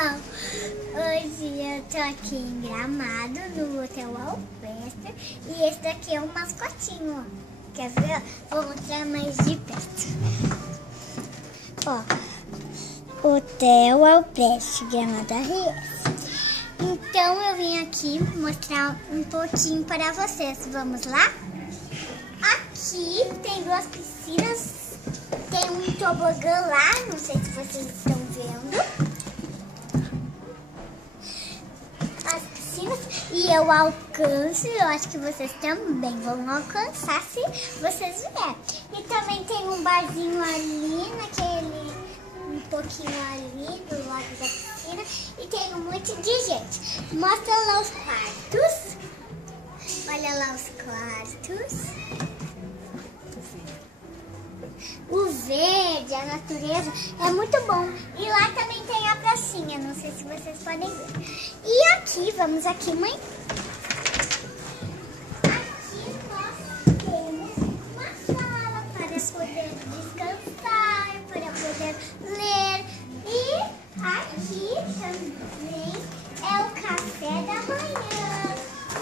pessoal, hoje eu tô aqui em Gramado, no Hotel Alpestre, e esse daqui é um mascotinho, ó. Quer ver? Vou mostrar mais de perto. Ó, Hotel Alpestre, Gramado RS. Então eu vim aqui mostrar um pouquinho para vocês. Vamos lá? Aqui tem duas piscinas. Tem um tobogã lá, não sei se vocês estão vendo. As piscinas. E eu alcanço, eu acho que vocês também vão alcançar se vocês vierem. E também tem um barzinho ali, um pouquinho ali do lado da piscina. E tem um monte de gente. Mostra lá os quartos. Olha lá os quartos. O verde, a natureza, é muito bom. E lá também tem a pracinha, não sei se vocês podem ver. E aqui, vamos aqui, mãe. Aqui nós temos uma sala para poder descansar, para poder ler. E aqui também é o café da manhã.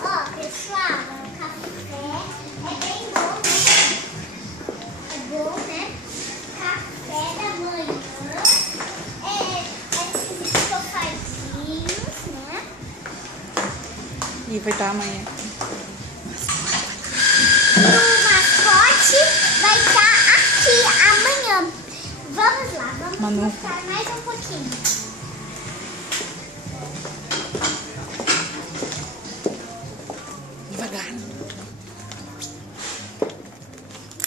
Ó, pessoal, o café é bem bom, né? É bom, né? Café da manhã, esses estofadinhos, né? E vai estar amanhã. O mascote vai estar aqui amanhã. Vamos lá, vamos mostrar mais um pouquinho. Devagar. O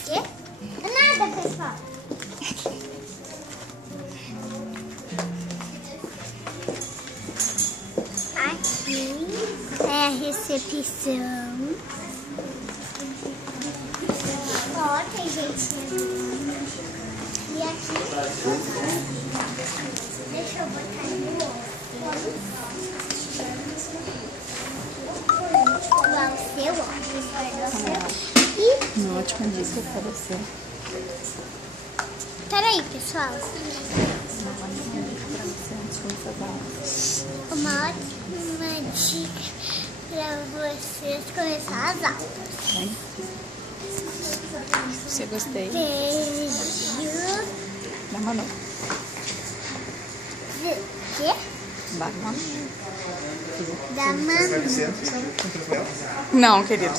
quê? Nada, pessoal. Aqui é a recepção. Ó, tem gente ali. E aqui, deixa eu botar no seu óculos. E Uma ótima dica para você. peraí, pessoal. Uma ótima dica para vocês começar as aulas. Se gostei, Beijo. dá uma mão. Quê? Dá uma mão. Da mamãe. Não, querido.